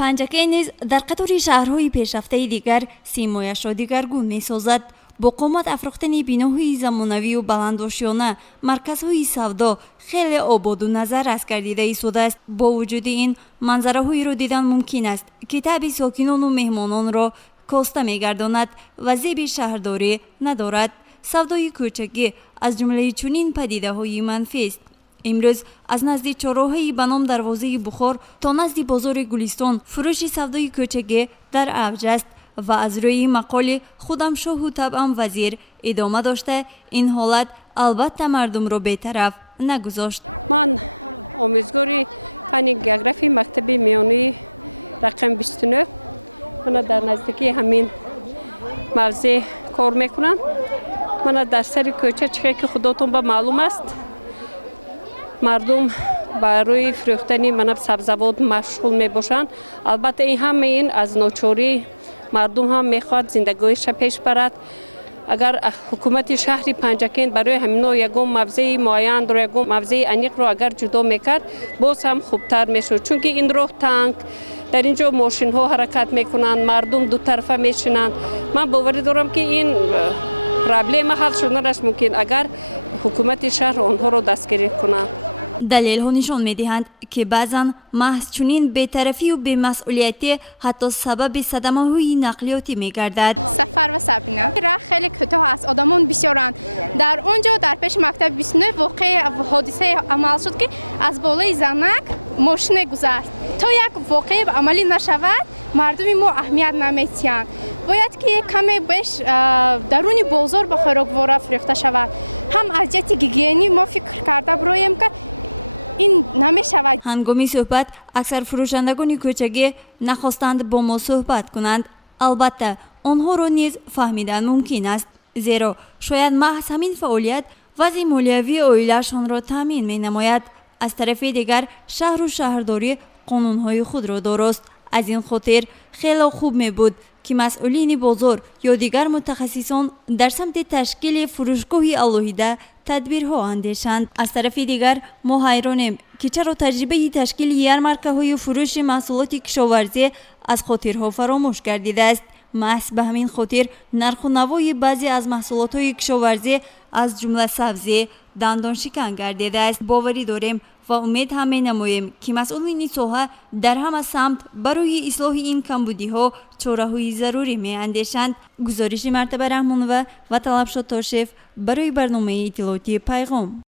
پنجاکент نیز در قطار شهرهای پیشرفته دیگر سیمویش را دیگرگون می‌سازد. با قامت افراختن بیناهای زمانوی و بلندآشیانه مرکزهای سودا خیلی آباد و نظر از گردیده ایستاده است. با وجود این منظره‌هایی را دیدن ممکن است که طبع ساکنان و مهمانان را کاسته می‌گرداند و زیب شهرداری ندارد. سودای کوچگی از جمله چنین پدیده‌های منفی است. امروز از نزد چهارراهی به نام دروازه بخار تا نزد بازار گلستان فروش سودای کوچگی در اوج است و از روی مقال خودم شاه و طبعم وزیر ادامه داشته این حالت البته مردم را بی‌طرف نگذاشت. من آموزگار فن گئوگرافی مکتب میانی رقم 29 من در نزدیکی همین موضع کار میکنم. من در سر کوچه چه که خودتون به معلوم است مردم برای فروختن من سبزیجات مشغول می باشند. البته این از ناچاری مردم هم میخواد زندگیش پیش برد. اگر حکومت شهر پنجاکент برای همینا یگان موضع معین در یگان موضع انیق رو اگر جدا میکرد باز هم خوبتر میشد، چون که این راه تنگ در اینجا ماشین ها حرکت میکنند، مردم دو طرفه میشینند. من باوری دارم که این پرابلم حل شدن است ممکن اگر حکومت شهر آنها را دستگیری کنند. دلیل ها نشان می دهند که بعضا محض چنین بی‌طرفی و بی‌مسئولیتی حتی سبب صدمه های نقلیاتی می گردد. سفر و سبینه راه خیلی کوتاه است، آدمان بسیارند. در اونجا در پیش مکتب 29 واقع حادثه عمل شد که از بالای زنک ماشین گذشت. تا یک واقعه عملی نشود مردم ما اهمیت نمی‌دهند. باید که کمی بیش درون بازار به خوراکواره فروخته شود. هم از جهت گیگینی ما فکر کرده برایم که این نمی‌شود. هنگامی صحبت اکثر فروشندگان کوچگی نخواستند با ما صحبت کنند. البته آنها را نیز فهمیدن ممکن است، زیرا شاید محض همین فعالیت وضع مالیوی عائله‌شان را تامین می‌نماید. از طرف دیگر شهر و شهرداری قانون‌های خود را دارست. از این خاطر خیلی خوب می بود که مسئولین بازار یا دیگر متخصصان در سمت تشکیل فروشگاهی علاهیده تدبیرها اندیشند. از طرف دیگر ما حیرانیم که چرا تجربه تشکیل یارمارکه‌های فروش محصولات کشاورزی از خاطرها فراموش گردیده است. محض به همین خاطر نرخ و نوای بعضی از محصولات کشاورزی از جمله سبزی دندان شکن گردیده است. باوری داریم و امید هم نماییم که مسئولین ساحه در همه سمت برای اصلاح این کمبودی ها چاره‌های ضروری می اندیشند. گزارش مرتبه رحمانوه و طلبشاد تاشف برای برنامه اطلاعاتی پیغام.